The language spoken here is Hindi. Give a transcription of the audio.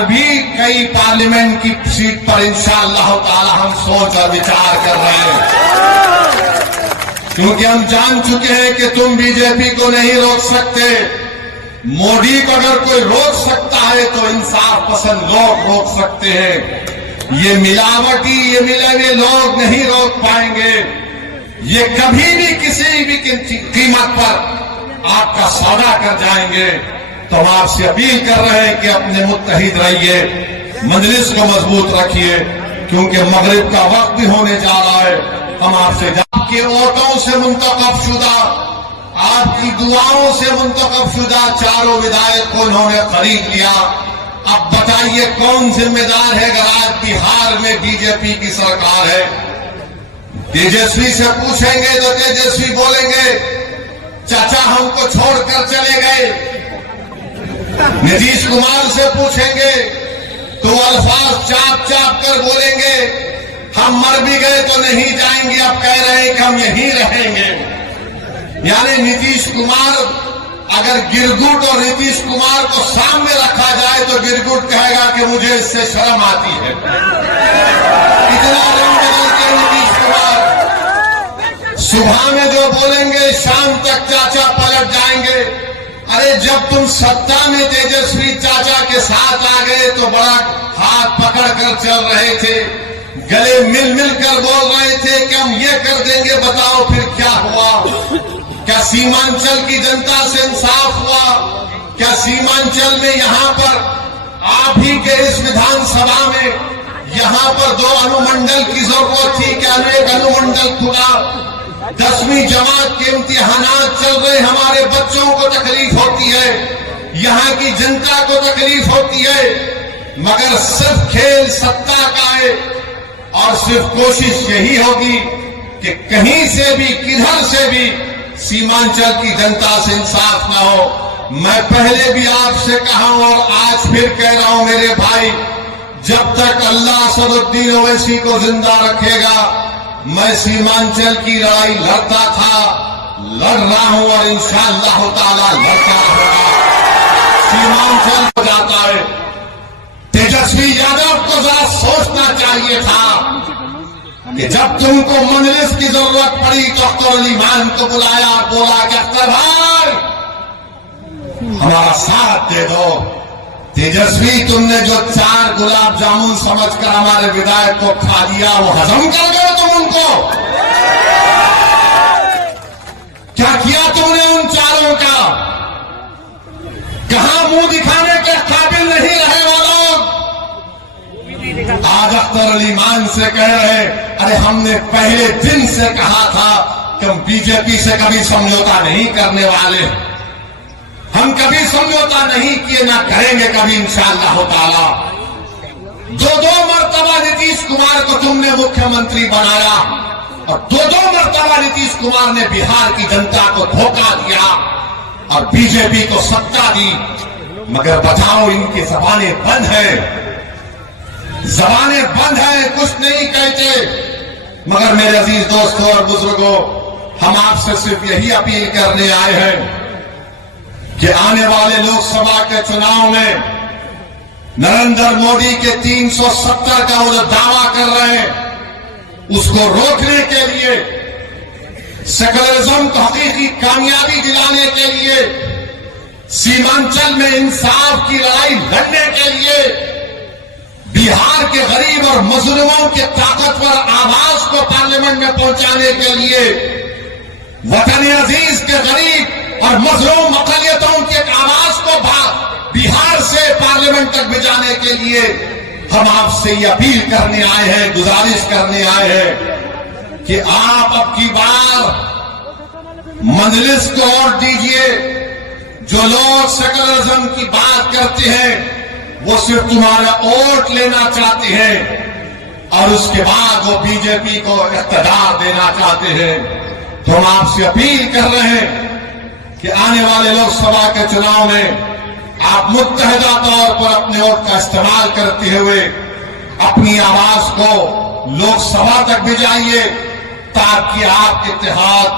और भी कई पार्लियामेंट की सीट पर इंशाअल्लाह ताला हम सोच और विचार कर रहे हैं, क्योंकि हम जान चुके हैं कि तुम बीजेपी को नहीं रोक सकते। मोदी को अगर कोई रोक सकता है तो इंसाफ पसंद लोग रोक सकते हैं। ये मिलावटी, ये मिले हुए लोग नहीं रोक पाएंगे। ये कभी भी किसी भी कीमत पर आपका सौदा कर जाएंगे। तो हम आपसे अपील कर रहे हैं कि अपने मुत्तहिद रहिए, मजलिस को मजबूत रखिए, क्योंकि मगरिब का वक्त भी होने जा रहा है। हम आपसे आपके वोटों से मुंतखब शुदा, आपकी दुआओं से मुंतखब शुदा चारों विधायक को उन्होंने खरीद लिया। अब बताइए कौन जिम्मेदार है अगर आज बिहार में बीजेपी की सरकार है? तेजस्वी से पूछेंगे तो तेजस्वी बोलेंगे चाचा हमको छोड़कर चले गए। नीतीश कुमार से पूछेंगे तो अल्फाज चाप चाप कर बोलेंगे हम मर भी गए तो नहीं जाएंगे, अब कह रहे हैं कि हम यहीं रहेंगे। यानी नीतीश कुमार, अगर गिरगुट और नीतीश कुमार को सामने रखा जाए तो गिरगुट कहेगा कि मुझे इससे शर्म आती है। इतना रंग बदलते नीतीश कुमार, सुबह में जो बोलेंगे शाम तक चाचा पलट जाएंगे। अरे जब तुम सत्ता में तेजस्वी चाचा के साथ आ गए तो बड़ा हाथ पकड़ कर चल रहे थे, गले मिल मिल कर बोल रहे थे कि हम ये कर देंगे, बताओ फिर क्या हुआ? क्या सीमांचल की जनता से इंसाफ हुआ? क्या सीमांचल में यहाँ पर आप ही के इस विधानसभा में यहाँ पर 2 अनुमंडल की जरूरत थी, क्या एक अनुमंडल खुला? 10वीं जमात के इम्तिहानात चल रहे, हमारे बच्चों को तकलीफ होती है, यहाँ की जनता को तकलीफ होती है, मगर सिर्फ खेल सत्ता का है और सिर्फ कोशिश यही होगी कि कहीं से भी किधर से भी सीमांचल की जनता से इंसाफ न हो। मैं पहले भी आपसे कहा हूं और आज फिर कह रहा हूं मेरे भाई, जब तक अल्लाह असदुद्दीन ओवैसी को जिंदा रखेगा मैं सीमांचल की लड़ाई लड़ता था, लड़ रहा हूं और इंशाअल्लाह ताला लड़ता रहूंगा। सीमांचल हो जाता है। तेजस्वी यादव को जरा सोचना चाहिए था कि जब तुमको मजलिस की जरूरत पड़ी तो अख्तर अली मान को बुलाया, बोला कि अख्तर भाई हमारा साथ दे दो। तेजस्वी तुमने जो 4 गुलाब जामुन समझकर हमारे विधायक को खा लिया, वो हजम कर गए तुम उनको? क्या किया तुमने उन 4 का? कहां मुंह दिखाने के काबिल नहीं रहे वो लोग? आज अख्तर अली मान से कह रहे, अरे हमने पहले दिन से कहा था कि हम बीजेपी से कभी समझौता नहीं करने वाले, हम कभी समझौता नहीं किए, ना करेंगे कभी इंशाअल्लाह ताला। 2 मरतबा नीतीश कुमार को तुमने मुख्यमंत्री बनाया और 2 मरतबा नीतीश कुमार ने बिहार की जनता को धोखा दिया और बीजेपी को सत्ता दी। मगर बताओ इनकी जबानें बंद है, जबानें बंद है, कुछ नहीं कहते। मगर मेरे अजीज दोस्तों और बुजुर्गों, हम आपसे सिर्फ यही अपील करने आए हैं कि आने वाले लोकसभा के चुनाव में नरेंद्र मोदी के 370 का वो जो दावा कर रहे हैं उसको रोकने के लिए, सेकुलरिज्म को हकीकी कामयाबी दिलाने के लिए, सीमांचल में इंसाफ की लड़ाई लड़ने के लिए, बिहार के गरीब और मजलूमों के ताकतवर आवाज को पार्लियामेंट में पहुंचाने के लिए, वतन अजीज के गरीब और मजलूम अकलियतों के आवाज को बिहार से पार्लियामेंट तक भिजाने के लिए हम आपसे ये अपील करने आए हैं, गुजारिश करने आए हैं कि आप अब की बार मजलिस को वोट दीजिए। जो लोग सेकुलरिज्म की बात करते हैं वो सिर्फ तुम्हारा वोट लेना चाहते हैं और उसके बाद वो बीजेपी को इख्तियार देना चाहते हैं। तो हम आपसे अपील कर रहे हैं कि आने वाले लोकसभा के चुनाव में आप मुत्तहिदा तौर पर अपने वोट का इस्तेमाल करते हुए अपनी आवाज को लोकसभा तक भिजाइए ताकि आपके इत्तेहाद